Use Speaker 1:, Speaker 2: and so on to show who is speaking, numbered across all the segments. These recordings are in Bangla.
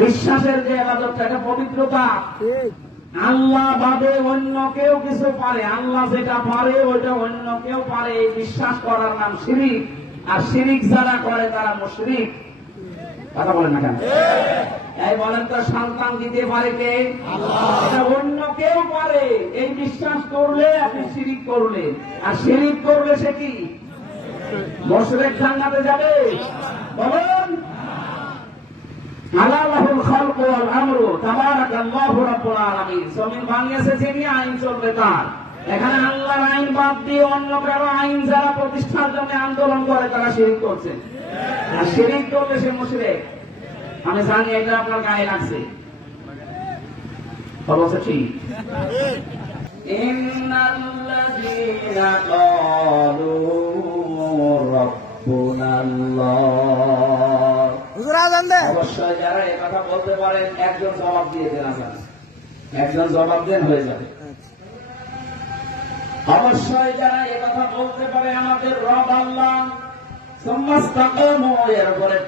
Speaker 1: বিশ্বাসের যে আবাদতটা এটা পবিত্রতা। আল্লাহ বাদে অন্য কেউ কিছু পারে। আল্লাহ যেটা পারে ওইটা অন্য কেউ পারে। এই বিশ্বাস করার নাম শিরিক। আর শিরিক যারা করে তারা মুশরিক। কথা বলেন না কেন? এই বলেন তো সন্তান দিতে পারে কে? এটা অন্য কেউ পারে। এই বিশ্বাস করলে আপনি শিরিক করলে। আর শিরিক করলে সে কি? মুশরিক জান্নাতে যাবে? বলেন। আল্লাহুল খালক ওয়াল আমরু তাবারাকাল্লাহু রাব্বুল আলামিন জমিন বানিয়েছে যিনি আইন চলবে তার এখানে আল্লাহর আইন বাদ দিয়ে অন্য কারো আইন যারা প্রতিষ্ঠার জন্য আন্দোলন করে তারা শিরিক করছে আর শিরিক করলে সে মুশরিক আমি জানি এটা আপনার গায়ে লাগছে অবশ্য ঠিক إن الذين قالوا ربنا الله
Speaker 2: দে।
Speaker 1: অবশ্যই যারা এ কথা বলতে পারেন, একজন জবাব দিয়ে দেন একজন জবাব দেন, হয়ে যাবে। অবশ্যই যারা কথা বলতে পারে, আমাদের রব আল্লাহ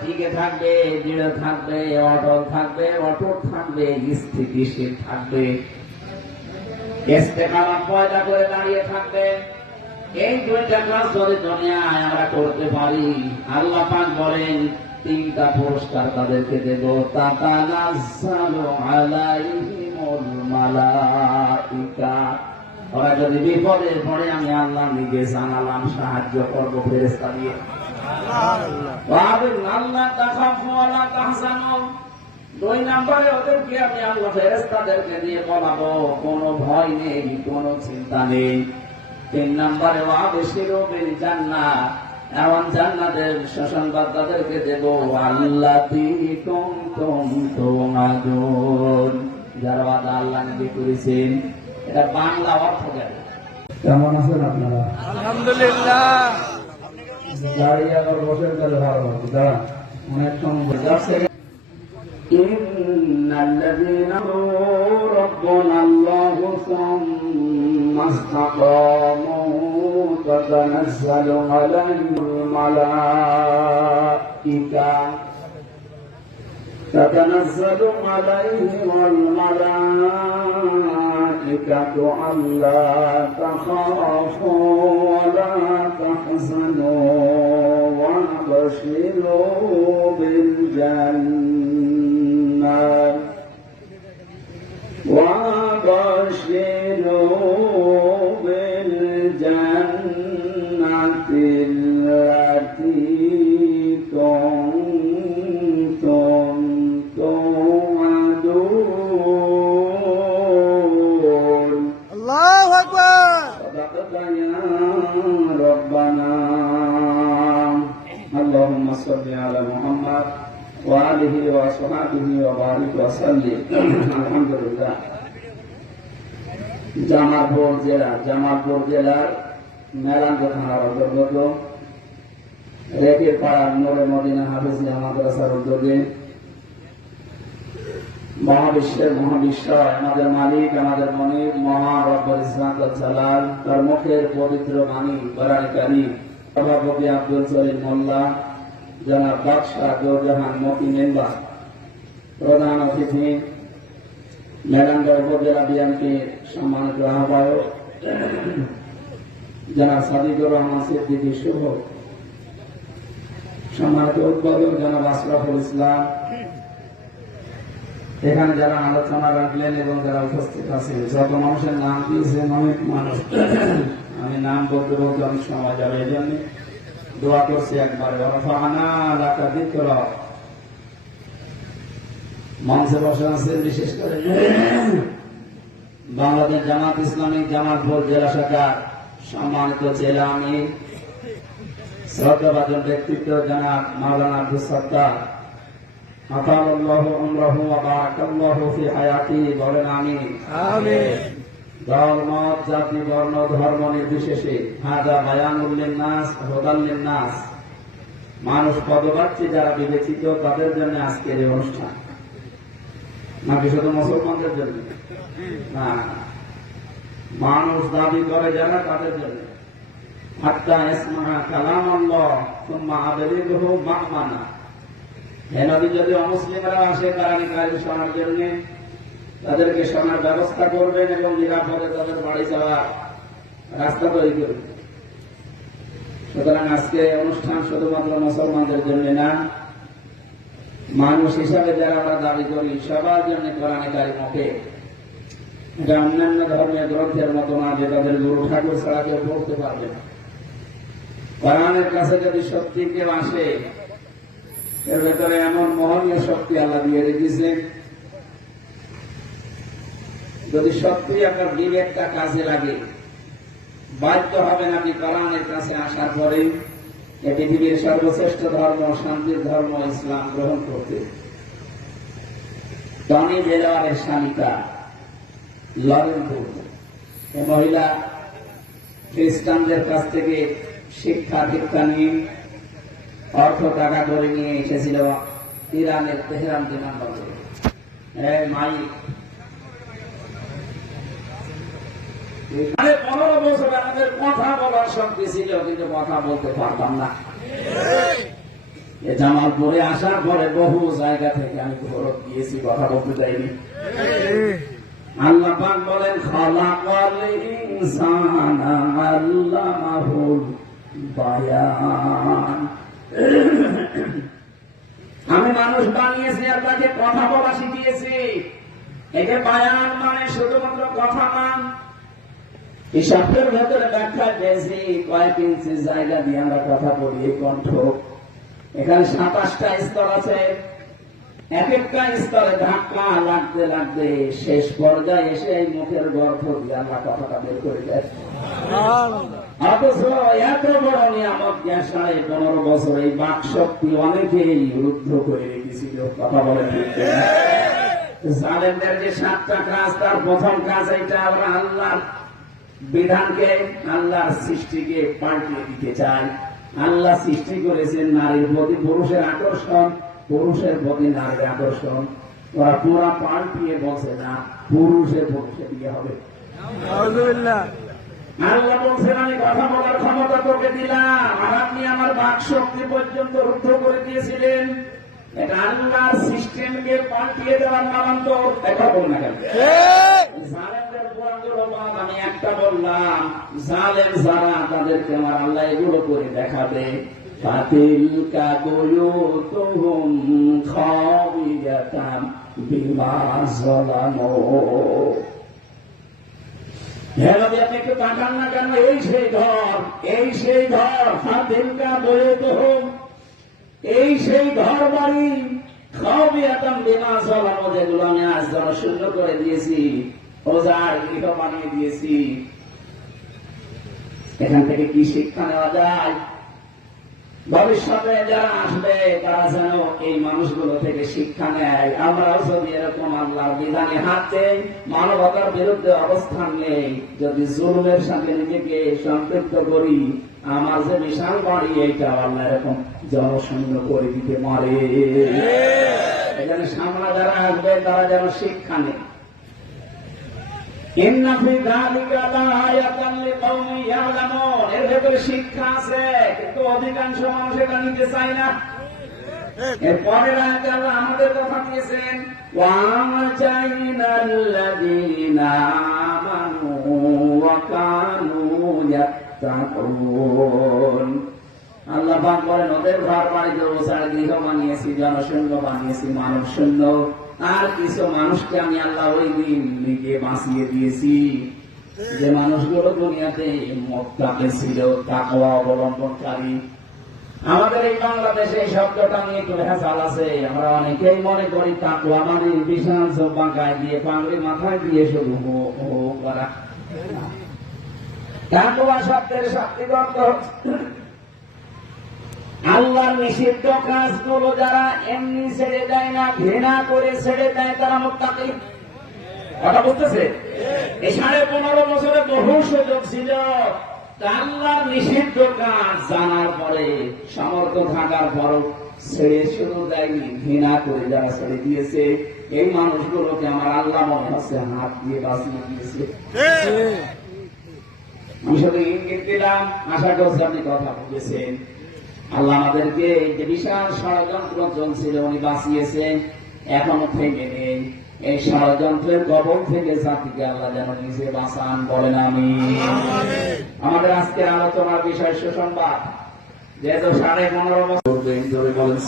Speaker 1: টিকে থাকবে, দৃঢ় থাকবে, অটল থাকবে অটল থাকবে, স্থিতিশীল থাকবে। পয়দা করে দাঁড়িয়ে থাকবে। এই দুইটা কাজ যদি দুনিয়ায় আমরা করতে পারি, আল্লাহ পাক বলেন তিনটা পুরস্কার তাদেরকে দেব। ওরা যদি বিপদে পড়ে, আমি আল্লাহ নিজে জানালাম, সাহায্য করব ফেরেস্তা দিয়ে। আমি আল্লাহ কোনো ভয় নেই চিন্তা নেই। তিন নম্বরে, ওয়া এমন জান্নাতের সুসংবাদ তাদেরকে দেব আল্লাতি কুনতুম তুমাদুন যারা ওয়াদা আল্লাহ নবী করেছেন এটা বাংলা অর্থ দেয় কেমন আছেন আপনারা
Speaker 2: আলহামদুলিল্লাহ
Speaker 1: দাঁড়িয়ে আবার বসে গেলে ভালো হতো দাঁড়ান অনেক সময় যাচ্ছে إن الذين قالوا ربنا الله ثم استقاموا تتنزل عليهم الملائكة. تتنزل عليهم الملائكة ألا تخافوا ولا تحزنوا وأبشروا بالجنة. وأبشروا يا ربنا اللهم صل على محمد وآله وصحبه وبارك وسلم الحمد لله জামালপুর জেলা জামালপুর জেলার মেলাঙ্গ থানার অন্তর্গত রেকের পাড়ার নোরে মদিনা হাফিজিয়া মাদ্রাসার উদ্যোগে মহাবিশ্বের মহাবিশ্ব আমাদের মালিক, আমাদের মনির মহান রব্বুল ইসলাম জালাল তার মুখের পবিত্র বাণী বরানিকারী সভাপতি আব্দুল সলিম মোল্লা, জনাব বাদশাহ জোরজাহান মতি মেম্বার, প্রধান অতিথি মেলাঙ্গা উপজেলা বিএনপির সম্মানিত আহ্বায়ক, জনাব সাদিকুর রহমান সিদ্দিকী শুভ সম্মানিত উদ্বোধক জনাব আশরাফুল ইসলাম এখানে যারা আলোচনা রাখলেন এবং যারা উপস্থিত আছেন, যত মানুষের নাম দিয়েছেন অনেক মানুষ। আমি নাম বলতে বলতে অনেক সময় যাবে, এই জন্য দোয়া করছি একবারে। মঞ্চে বসে আছেন বিশেষ করে বাংলাদেশ জামাত ইসলামিক জামাতপুর জেলা শাখার সম্মানিত জেলা আমি শ্রদ্ধাভাজন ব্যক্তিত্ব জানাব মাওলানা আব্দুল সত্তার। আতাল আমরাহু ওয়া বারাকাল্লাহু ফি হায়াতি বলেন আমিন।
Speaker 2: আমিন।
Speaker 1: দল মত জাতি বর্ণ ধর্ম নির্বিশেষে হাজা বায়ানুল হুদাল মানুষ পদবাচ্চী যারা বিবেচিত তাদের জন্য আজকের এই অনুষ্ঠান। নাকি শুধু মুসলমানদের জন্য? না। মানুষ দাবি করে যারা তাদের জন্য। হাত্তা ইসমাহা কালাম আল্লাহ সুম্মা আবেদিনহু মাহমানা। হেনবি যদি অমুসলিমরা আসে কারণে কাজে শোনার জন্য তাদেরকে শোনার ব্যবস্থা করবেন এবং নিরাপদে তাদের বাড়ি যাওয়ার রাস্তা তৈরি করবেন। সুতরাং আজকে অনুষ্ঠান শুধুমাত্র মুসলমানদের জন্য না, মানুষ হিসাবে যারা আমরা দাবি করি, সবার জন্য কোরআনে কারিমকে এটা অন্যান্য ধর্মীয় গ্রন্থের মতো না যে তাদের গুরু ঠাকুর ছাড়া কেউ পড়তে পারবে না। কোরআনের কাছে যদি সত্যি কেউ আসে এর ভেতরে এমন মহনীয় শক্তি আল্লাহ দিয়ে রেখেছে। যদি সত্যি আপনার বিবেকটা কাজে লাগে, বাধ্য হবেন আপনি কোরআনের কাছে আসার পরে এ পৃথিবীর সর্বশ্রেষ্ঠ ধর্ম, শান্তির ধর্ম, ইসলাম গ্রহণ করতে। টনি বেলোয়ারের স্বামীকা লরেন্সপুর এ মহিলা খ্রিস্টানদের কাছ থেকে শিক্ষা দীক্ষা নিয়ে অর্থ টাকা করে নিয়ে এসেছিল ইরানের তেহরান বিমানবন্দরে। পনেরো বছর আমাদের কথা বলার শক্তি ছিল, কিন্তু কথা বলতে পারতাম না। আসার পরে বহু জায়গা থেকে আমি ফেরত গিয়েছি কথা বলতে চাইনি আল্লাহ পাক বলেন, খালাকাল ইনসানা বায়ান। আমি মানুষ বানিয়েছি আর তাকে কথা বলা শিখিয়েছি। একে বায়ান মানে শুধুমাত্র কথা মান। হিসাবের ভেতরে ব্যাখ্যা পেয়েছি কয়েক ইঞ্চি জায়গা দিয়ে আমরা কথা বলি কণ্ঠ। এখানে সাতাশটা স্তর আছে। এক একটা স্তরে ধাক্কা লাগতে লাগতে শেষ পর্যায়ে এসে এই মুখের গর্ভ দিয়ে আমরা কথাটা বের করে দেয় আল্লাহর বিধানকে, আল্লাহর সৃষ্টিকে পাল্টে দিতে চাই। আল্লাহ সৃষ্টি করেছেন নারীর প্রতি পুরুষের আকর্ষণ, পুরুষের প্রতি নারীর আকর্ষণ। ওরা পুরা পাল্টিয়ে বলছে না, পুরুষের পুরুষে বিয়ে হবে। আল্লাহ বলছেন আমি কথা বলার ক্ষমতা তোকে দিলাম। আর আপনি আমার বাক শক্তি পর্যন্ত রুদ্ধ করে দিয়েছিলেন। এটা আল্লাহর সিস্টেমকে পাল্টিয়ে দেওয়ার নামান্তর দেখা বল না কেন? জালেমদের পুরাগুলো বাদ আমি একটা বললাম জালেম যারা তাদেরকে আমার আল্লাহ এগুলো করে দেখাবে। হ্যাঁ নবী, না কেন? এই সেই এই সেই এই সেই ঘর বাড়ি এতম বিমা আমি আজ শূন্য করে দিয়েছি। ওজার গৃহ বানিয়ে দিয়েছি। এখান থেকে কি শিক্ষা নেওয়া যায়? ভবিষ্যতে যারা আসবে তারা যেন এই মানুষগুলো থেকে শিক্ষা নেয়। আমরাও যদি এরকম আল্লাহর বিধানে হাত মানবতার বিরুদ্ধে অবস্থান নেই। যদি জুলুমের সাথে নিজেকে সম্পৃক্ত করি, আমার যে বিশাল বাড়ি এইটা আল্লাহ এরকম জনশূন্য করে দিতে পারে। এখানে সামনা যারা আসবে, তারা যেন শিক্ষা নেই এর ভেতরে শিক্ষা আছে, কিন্তু অধিকাংশ মানুষ এটা নিতে চায় না। এর পরের আয়াতে আল্লাহ আমাদের কথা দিয়েছেন মানব শূন্য আর কিছু মানুষকে আমি আল্লাহ ওই দিন লিগে বাঁচিয়ে দিয়েছি। যে মানুষগুলো দুনিয়াতে মক্কাতে ছিল তাকওয়া অবলম্বনকারী আমাদের এই বাংলাদেশে এই শব্দটা নিয়ে একটু ভেজাল আছে। আমরা অনেকেই মনে করি তাকুয়া মানে বিশাল জব্বা দিয়ে পাগড়ি মাথায় দিয়ে হো করা। তাকুয়া শব্দের কাজগুলো যারা এমনি ছেড়ে দেয় না, ঘৃণা করে ছেড়ে দেয়, তারা মোত্তাকি। কথা এই সাড়ে পনেরো বছরে বহু সুযোগ ছিল। আল্লাহর নিষিদ্ধ কাজ জানার পরে সমর্থ থাকার পরও ছেড়ে শুরু দেয়নি, ঘৃণা করে যারা ছেড়ে দিয়েছে। এই মানুষগুলোকে আমার আল্লাহ মনে হচ্ছে হাত দিয়ে বাঁচিয়ে দিয়েছে। আমি ইঙ্গিত দিলাম, আশা করছি আপনি কথা বলেছেন। আল্লাহ আমাদেরকে যে বিশাল ষড়যন্ত্র চলছিল, উনি বাঁচিয়েছেন, এখনও থেকে নেই। এই ষড়যন্ত্রের কবল থেকে জাতিকে আল্লাহ যেন নিজে বাঁচান বলেন আমি। আমাদের আজকের আলোচনার বিষয় সুসংবাদ। যেহেতু সাড়ে পনেরো বছর ধরে বলেন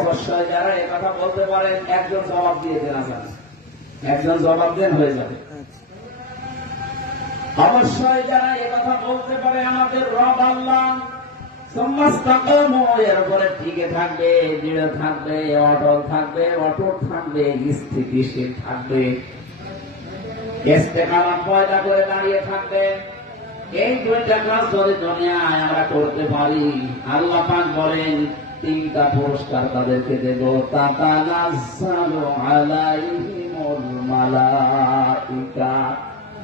Speaker 1: অবশ্যই যারা কথা বলতে পারেন একজন জবাব দিয়ে দেন একজন জবাব দেন হয়ে যাবে। অবশ্যই যারা কথা বলতে পারে আমাদের রব আল্লাহ সমাস্তাকামু এর উপরে টিকে থাকবে, দৃঢ় থাকবে, অটল থাকবে অটল থাকবে, স্থিতিশীল থাকবে। পয়দা করে দাঁড়িয়ে থাকবে। এই দুইটা কাজ যদি দুনিয়ায় আমরা করতে পারি, আল্লাহ পাক বলেন, তিনটা পুরস্কার তাদেরকে দেব। তাতানাজ্জালু আলাইহিমুল মালাইকা।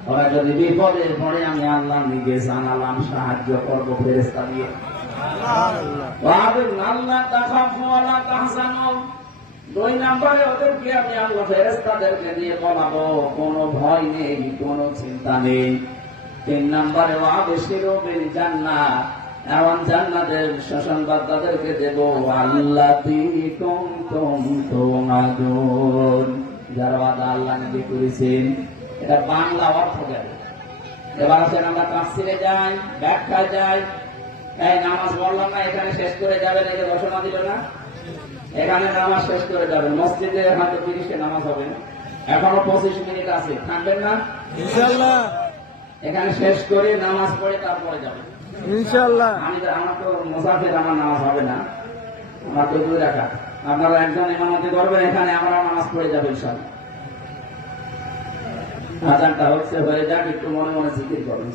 Speaker 1: ওরা যদি বিপদে পড়ে আমি আল্লাহ নিজে জানালাম সাহায্য করব ফেরেস্তা দিয়ে। আল্লাহ তাখাফু দুই নম্বরে ওদেরকে আমি আল্লাহ ফেরেস্তাদেরকে নিয়ে বলাবো কোনো ভয় নেই কোনো চিন্তা নেই। তিন নম্বরে ওয়াবিশিরু বিল জান্নাহ এমন জান্নাতের তাদেরকে দেব। কুনতুম তুমাদুন। যারা আল্লাহ নবী করেছেন এটা বাংলা অর্থ গেল। এবার আসেন আমরা তাফসিরে যাই ব্যাখ্যায় যাই। এই নামাজ পড়লাম না এখানে শেষ করে যাবেন এই যে ঘোষণা দিল না? এখানে নামাজ শেষ করে যাবেন। মসজিদে হয়তো তিরিশে নামাজ হবে। না এখনও পঁচিশ মিনিট আছে। থাকবেন না?
Speaker 2: ইনশাআল্লাহ।
Speaker 1: এখানে শেষ করে নামাজ পড়ে তারপরে যাবেন।
Speaker 2: ইনশাআল্লাহ।
Speaker 1: আমি আমার তো মুসাফির আমার নামাজ হবে না। আমার তো দুই রাখা আপনারা একজন ইমামতি করবেন এখানে আমরা নামাজ পড়ে যাব ইনশাল্লাহ আজানটা হচ্ছে হয়ে যাক একটু মনে মনে জিকির করুন।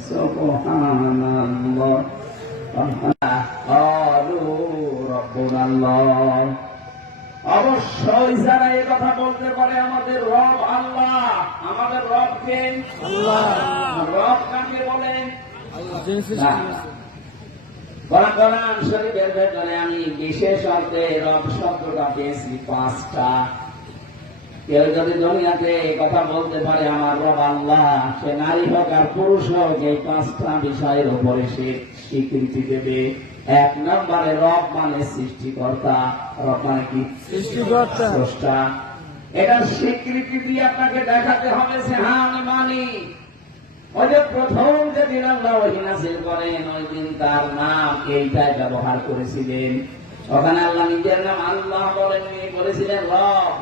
Speaker 1: অবশ্যই যারা এই কথা বলতে পারে আমাদের রব আল্লাহ। আমাদের রবকে রব কাকে বলেন? কোরআন শরীফের ভেতরে আমি বিশেষ অর্থে রব শব্দটা পেয়েছি পাঁচটা। কেউ যদি দুনিয়াতে এই কথা বলতে পারে আমার রব আল্লাহ সে নারী হোক আর পুরুষ হোক এই পাঁচটা বিষয়ের উপরে সে স্বীকৃতি দেবে। এক নম্বরে রব মানে সৃষ্টিকর্তা। রব মানে কি?
Speaker 2: সৃষ্টিকর্তা।
Speaker 1: স্রষ্টা। এটা স্বীকৃতি দিয়ে আপনাকে দেখাতে হবে যে হ্যাঁ আমি মানি। ওই যে প্রথম যে দিন আল্লাহ ওই নাসিল করেন ওই দিন তার নাম এইটাই ব্যবহার করেছিলেন। ওখানে আল্লাহ নিজের নাম আল্লাহ বলেননি বলেছিলেন রব।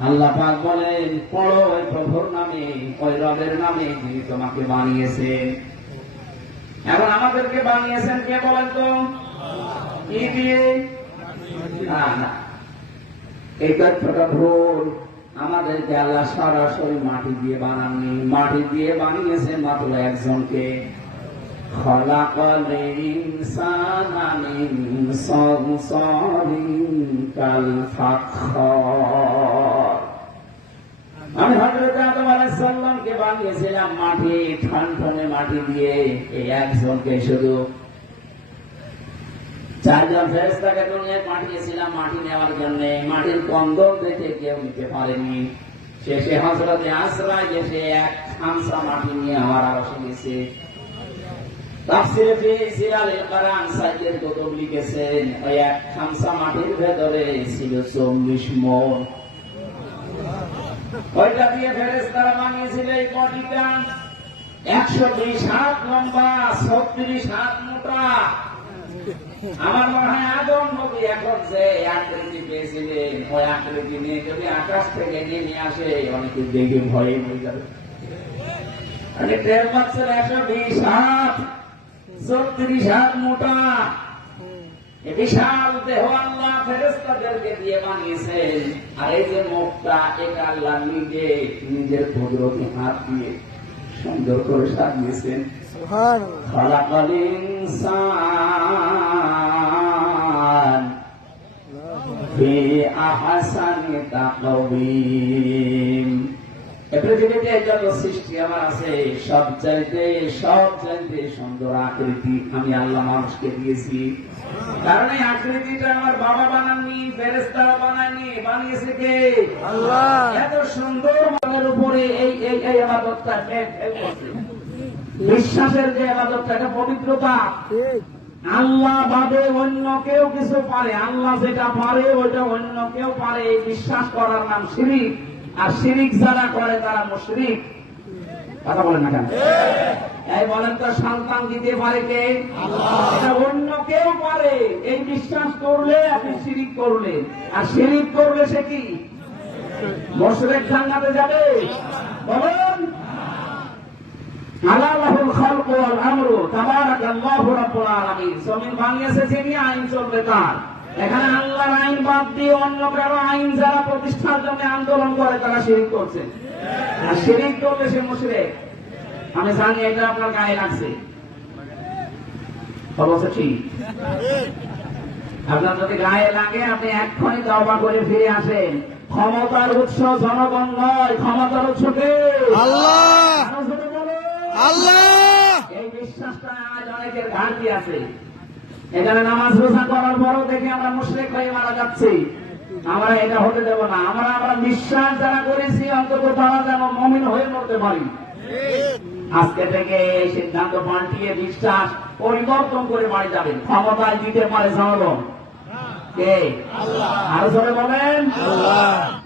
Speaker 1: আল্লাহ পাক বলেন, পড়ো ওই প্রভুর নামে, ওই রবের নামে যিনি তোমাকে বানিয়েছেন। এখন আমাদেরকে বানিয়েছেন কে বলেন তো? কি দিয়ে? এই তথ্যটা ভুল। আমাদেরকে আল্লাহ সরাসরি মাটি দিয়ে বানাননি। মাটি দিয়ে বানিয়েছেন মাত্র একজনকে। ইনসানা মিন সালসালিন কাল ফাখর আমি হজরত আদম আলাইহিস সালামকে বানিয়েছিলাম মাটি ঠনঠনে মাটি দিয়ে এই একজনকে শুধু। চারজন ফেরেস্তাকে দুনিয়ায় পাঠিয়েছিলাম মাটি নেওয়ার জন্য। মাটির কন্দল দেখে কেউ নিতে পারেনি। শেষে হজরতে আশ্রয় এসে এক খামসা মাটি নিয়ে আমার আরও গেছে। তাফসিরে ফি সিরালিল কোরআন কুতুব লিখেছেন, ওই এক খামসা মাটির ভেতরে ছিল চল্লিশ মন। ওইটা দিয়ে ফেরেস্তারা বানিয়েছিল এই বডিটা একশো বিশ হাত লম্বা, ছত্রিশ হাত মোটা। আমার মনে হয় আদম নবী এখন যে আকৃতি পেয়েছিলেন, ওই আকৃতি নিয়ে যদি আকাশ থেকে নেমে আসে, অনেকে দেখে ভয়ে হয়ে যাবে। টের পাচ্ছেন একশো বিশ হাত চৌত্রিশ হাত মোটা। বিশাল দেহ আল্লাহ ফেরেস্তাদেরকে দিয়ে বানিয়েছে। আর এই যে মুখটা এক আল্লাহ নিজে নিজের কুদরতি হাত দিয়ে সুন্দর করে সাজিয়েছেন। খালাকাল ফি আহসানি তাকওয়িম। পৃথিবীতে সৃষ্টি আমার আছে সব চাইতে সব চাইতে সুন্দর আকৃতি আমি আল্লাহ মানুষকে দিয়েছি। কারণ এই আকৃতিটা আমার বাবা বানাননি ফেরেস্তারা বানায়নি বানিয়েছে কে?
Speaker 2: আল্লাহ।
Speaker 1: এত সুন্দর মানের উপরে এই এই এই আবাদতটা বিশ্বাসের যে আবাদতটা এটা পবিত্রতা। আল্লাহ বাদে অন্য কেউ কিছু পারে আল্লাহ যেটা পারে ওইটা অন্য কেউ পারে এই বিশ্বাস করার নাম শিরিক। আর শিরিক যারা করে তারা মুশরিক। কথা বলেন না কেন? এই বলেন তো সন্তান দিতে পারে কে? অন্য কেউ পারে। এই বিশ্বাস করলে আপনি শিরিক করলে। আর শিরিক করলে সে কি? মুশরিক জান্নাতে যাবে। বলেন। আল্লাহুল খালকু ওয়াল আমরু। তাবারাকাল্লাহু রাব্বুল আলামিন। জমিন বানিয়েছে যিনি আইন চলবে তার। এখানে আল্লাহর আইন বাদ দিয়ে অন্য কারও আইন যারা প্রতিষ্ঠার জন্য আন্দোলন করে তারা শিরিক করছে। আর শিরিক করলে সে মুশরিক। আমি জানি এটা আপনার গায়ে লাগছে। অবশ্য ঠিক? আপনার যদি গায়ে লাগে আপনি এক্ষুনি তওবা করে ফিরে আসেন। ক্ষমতার উৎস জনগণ নয় ক্ষমতার উৎস কে?
Speaker 2: আল্লাহ। আল্লাহ!
Speaker 1: এই বিশ্বাসটা আজ অনেকের ঘাটতি আছে। এখানে নামাজ রোজা করার পরও দেখি আমরা মুশরিক হয়ে মারা যাচ্ছি। আমরা এটা হতে দেব না। আমরা আমরা বিশ্বাস যারা করেছি, অন্তত তারা যেন মমিন হয়ে মরতে পারি। আজকে থেকে সিদ্ধান্ত পাল্টিয়ে বিশ্বাস পরিবর্তন করে বাড়ি যাবেন। ক্ষমতায় দিতে পারে জনগণ। কে? আরও জোরে বলেন।
Speaker 2: আল্লাহ।